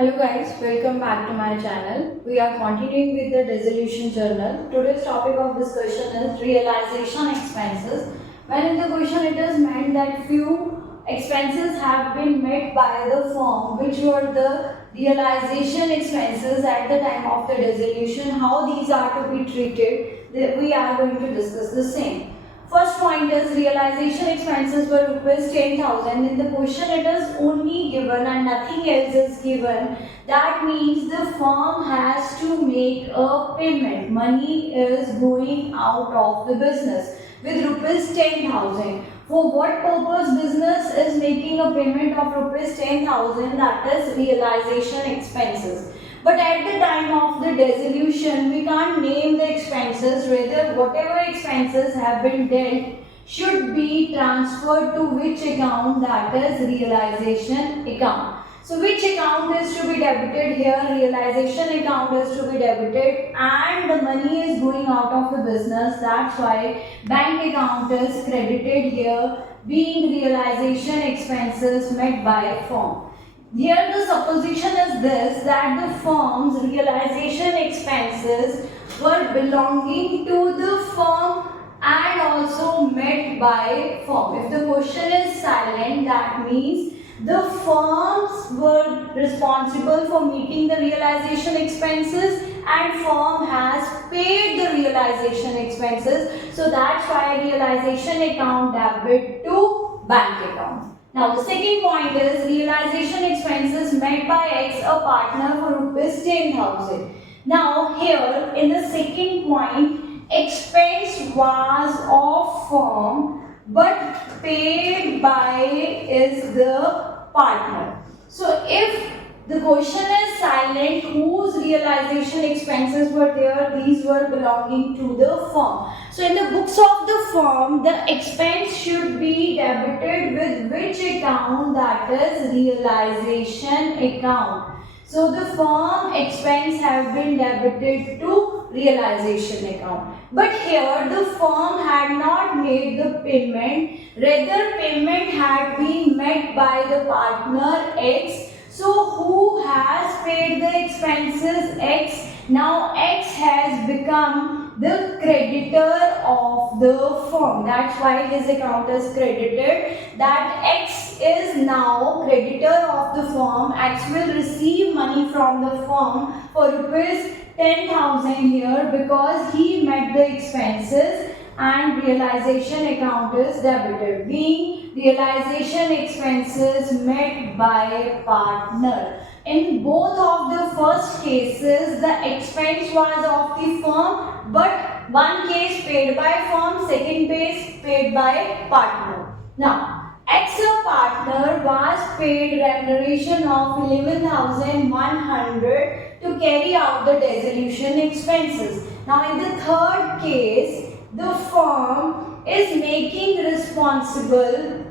Hello guys, welcome back to my channel. We are continuing with the Dissolution journal. Today's topic of discussion is realization expenses. When in the question it is meant that few expenses have been met by the firm which were the realization expenses at the time of the dissolution. How these are to be treated, we are going to discuss the same. First point is realization expenses were rupees 10,000. In the question it is only given and nothing else is given. That means the firm has to make a payment. Money is going out of the business with rupees 10,000. For what purpose business is making a payment of rupees 10,000? That is realization expenses. But at the time of the dissolution, we can't name the expenses, rather whatever expenses have been dealt should be transferred to which account, that is realization account. So which account is to be debited here? Realization account is to be debited and the money is going out of the business. That's why bank account is credited here, being realization expenses met by firm. Here the supposition is this, that the firm's realization expenses were belonging to the firm and also met by firm. If the question is silent, that means the firms were responsible for meeting the realization expenses and firm has paid the realization expenses. So that's why realization account debit to bank account. Now the second point is realization expenses met by X, a partner, for rupees 10,000. Now here in the second point, expense was of firm but paid by is the partner. So if the question is silent, whose realization expenses were there? These were belonging to the firm. So in the books of the firm, the expense should be debited with which account? That is realization account. So the firm expense have been debited to realization account. But here the firm had not made the payment, rather payment had been made by the partner X. So who has paid the expenses? X. Now X has become the creditor of the firm. That's why his account is credited. That X is now creditor of the firm. X will receive money from the firm for rupees 10,000 here because he met the expenses and realization account is debited, being realization expenses met by partner. In both of the first cases, the expense was of the firm, but one case paid by firm, second case paid by partner. Now, X, a partner, was paid remuneration of 11,100 to carry out the dissolution expenses. Now, in the third case, the firm is making responsible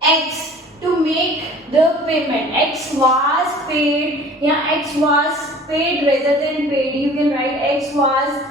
X to make the payment. X was paid, X was paid rather than paid. You can write X was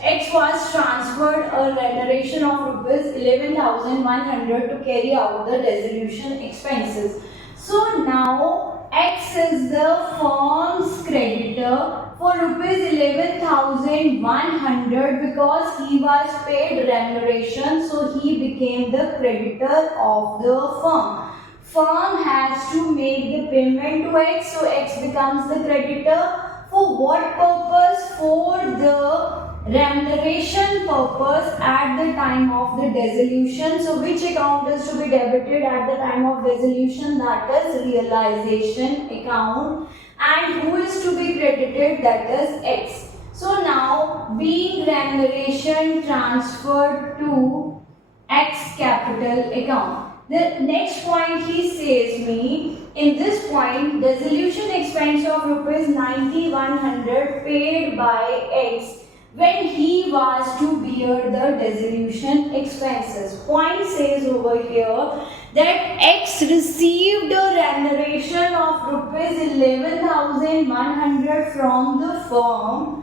X was transferred a remuneration of rupees 11,100 to carry out the dissolution expenses. So now X is the firm's creditor for rupees 11,100 because he was paid remuneration, so he became the creditor of the firm. Firm has to make the payment to X, so X becomes the creditor. For what purpose? For the remuneration purpose at the time of the dissolution. So which account is to be debited at the time of dissolution? That is realization account. And who is to be credited? That is X. So now being remuneration transferred to X capital account. The next point he says me, in this point, dissolution expense of rupees 90,100 paid by X when he was to bear the dissolution expenses. Point says over here that X received a remuneration of rupees 11,100 from the firm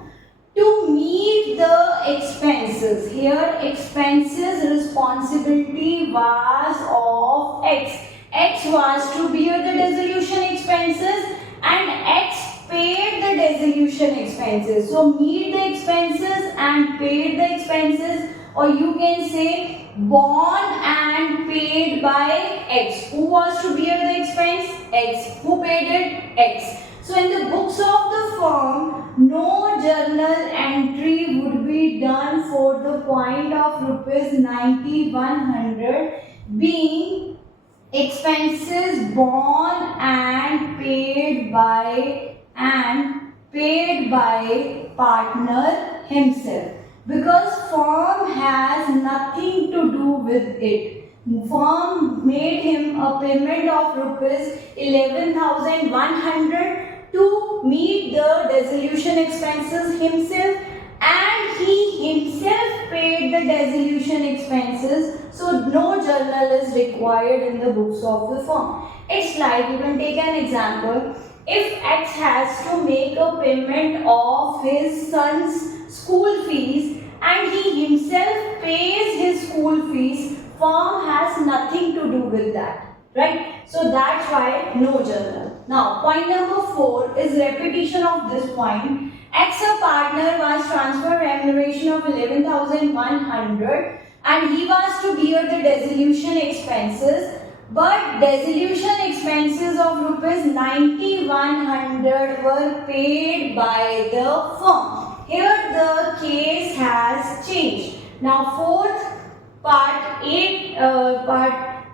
to meet the expenses. Here expenses responsibility was of X. X was to bear the dissolution expenses expenses and X paid the dissolution expenses. So meet the expenses and paid the expenses, or you can say borne and paid by X. Who was to bear the expense? X. Who paid it? X. So in the books of the firm, no journal entry would be done for the point of rupees 90,100 being expenses borne and paid by partner himself, because firm has nothing to do with it. Firm made him a payment of rupees 11,100 to meet the dissolution expenses himself, and he himself paid the dissolution expenses, so no journal is required in the books of the firm. It's like, you can take an example. If X has to make a payment of his son's school fees and he himself pays his school fees, firm has nothing to do with that, right? So that's why no journal. Now point number 4 is repetition of this point. X, a partner, was transferred remuneration of 11,100 and he was to bear the dissolution expenses, but dissolution expenses of rupees 90,100 were paid by the firm. Here the case has changed. Now fourth part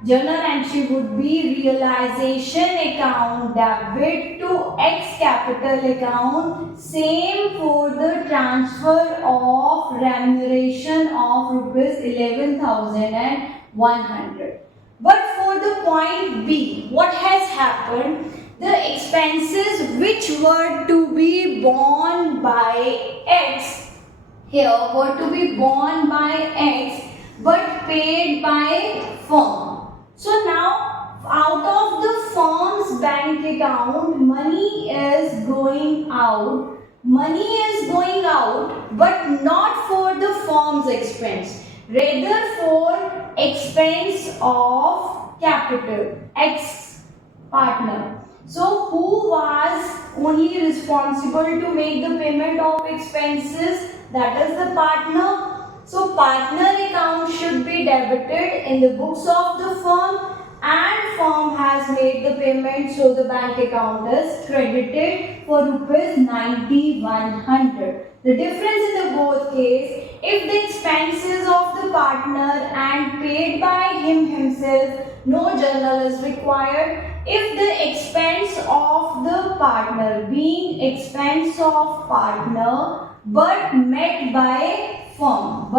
journal entry would be realization account debit to X capital account, same for the transfer of remuneration of rupees 11,100. But for the point B, what has happened? The expenses which were to be borne by X here were to be borne by X but paid by firm. So now out of the firm's bank account, money is going out. Money is going out, but not for the firm's expense, rather for expense of capital, X partner. So who was only responsible to make the payment of expenses? That is the partner. So partner account should be debited in the books of the firm, and firm has made the payment, so the bank account is credited for rupees 90,100. The difference in the both case, if the expenses of the partner and paid by him himself, no journal is required. If the expense of the partner being expense of partner but met by firm,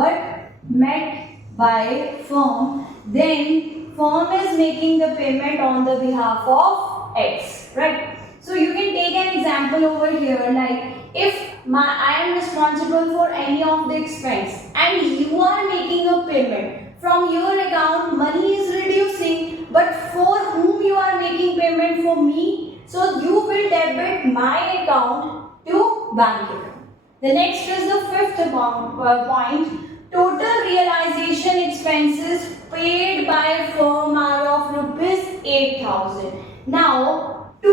then firm is making the payment on the behalf of X, right? So you can take an example over here, like if I am responsible for any of the expense and you are making a payment, from your account money is reducing, but for whom you are making payment? For me. So you will debit my account to bank account. The next is the fifth point. Total realization expenses paid by firm are of rupees 8,000. Now to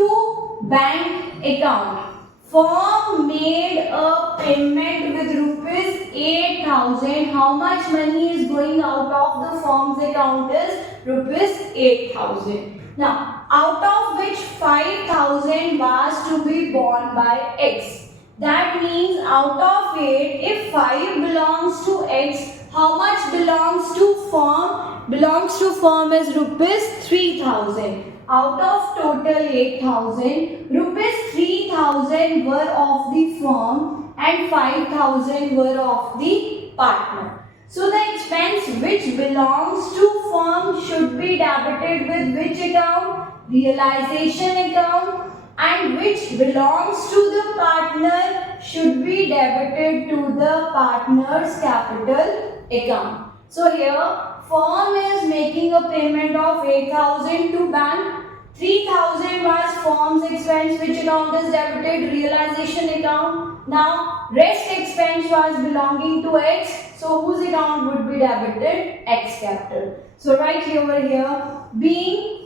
bank account, firm made a payment with rupees 8,000. How much money is going out of the firm's account is rupees 8,000. Now out of which 5,000 was to be borne by X. That means out of it, if 5 belongs to X, how much belongs to firm? Belongs to firm is rupees 3,000. Out of total 8,000, rupees 3,000 were of the firm and 5,000 were of the partner. So the expense which belongs to firm should be debited with which account? Realization account. And which belongs to the partner should be debited to the partner's capital account. So here firm is making a payment of 8,000 to bank. 3,000 was firm's expense, which account is debited? Realization account. Now rest expense was belonging to X, so whose account would be debited? X capital. So right over here, being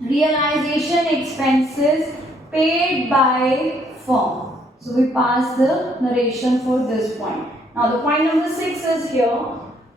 realization expenses paid by firm. So we pass the narration for this point. Now the point number 6 is here.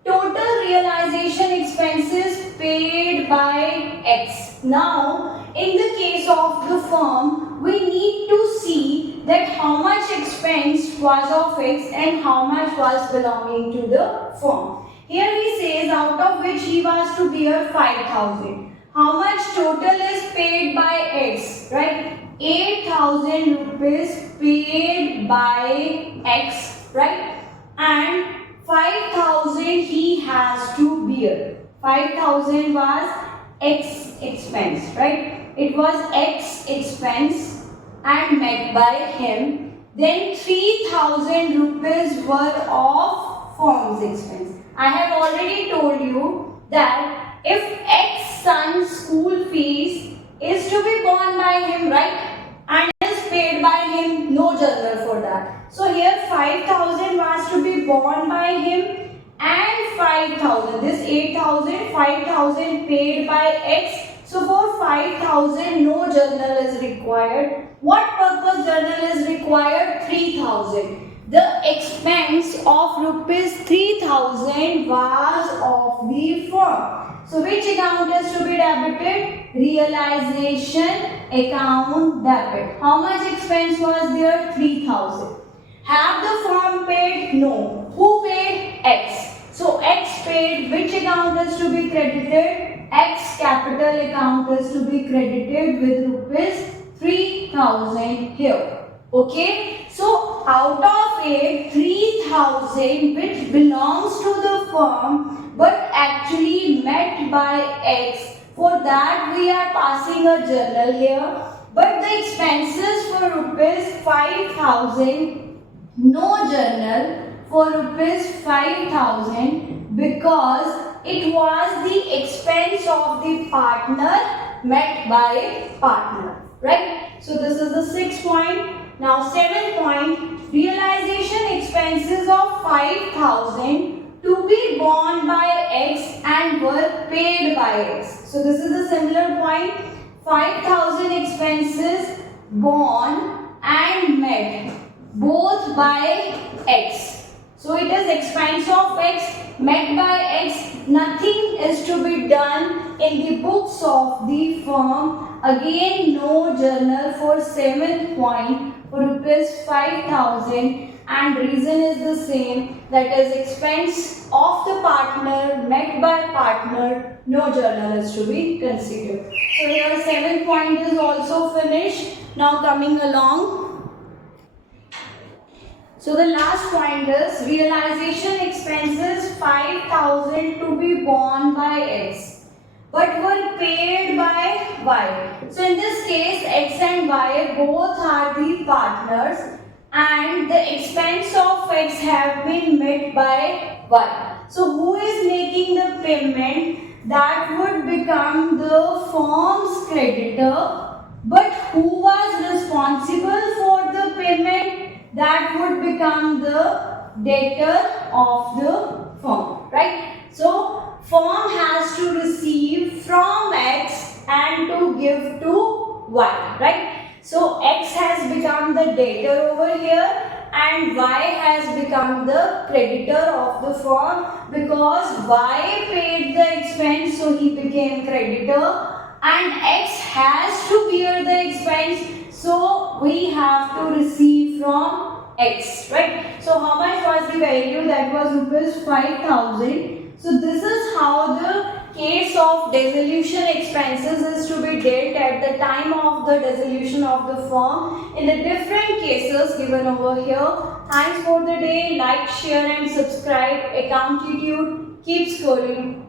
Total realization expenses paid by X. Now in the case of the firm, we need to see that how much expense was of X and how much was belonging to the firm. Here he says out of which he was to bear 5,000. How much total is paid by X, right? 8,000 rupees paid by X, right? And 5,000 he has to bear. 5,000 was X expense, right? It was X expense and met by him. Then 3,000 rupees were of firm's expense. I have already told you that if X son's school fees is to be borne by him, right? And is paid by him, no journal for that. So here 5,000 was to be borne by him and 5,000. This 8,000, 5,000 paid by X. So for 5,000 no journal is required. What purpose journal is required? 3,000. The expense of rupees 3,000 was of the firm. So which account is to be debited? Realization account debit. How much expense was there? 3,000. Have the firm paid? No. Who paid? X. So X paid. Which account is to be credited? X capital account is to be credited with rupees 3,000 here. Okay, so out of it, 3,000 which belongs to the firm but actually met by X. For that we are passing a journal here. But the expenses for rupees 5,000, no journal for rupees 5,000 because it was the expense of the partner met by partner. Right? So this is the 6th point. Now 7th point, realization expenses of 5,000 to be borne by X and were paid by X. So this is a similar point. 5,000 expenses borne and met both by X. So it is expense of X met by X. Nothing is to be done in the books of the firm. Again, no journal for 7th point for rupees 5,000, and reason is the same, that is expense of the partner met by partner, no journal is to be considered. So here 7th point is also finished. Now coming along. So the last point is realization expenses 5,000 to be borne by X but were paid by Y. So in this case X and Y both are the partners and the expense of X have been met by Y. So who is making the payment? That would become the firm's creditor, but who was responsible for the payment? That would become the debtor of the firm, right? So firm has to receive from X and to give to Y, right? So X has become the debtor over here and Y has become the creditor of the firm because Y paid the expense, so he became creditor, and X has to bear the expense, so we have to receive from X, right? So how much was the value? That was rupees 5,000. So this is how the case of dissolution expenses is to be dealt at the time of the dissolution of the firm in the different cases given over here. Thanks for the day. Like, share and subscribe. Accountancy, keep scoring.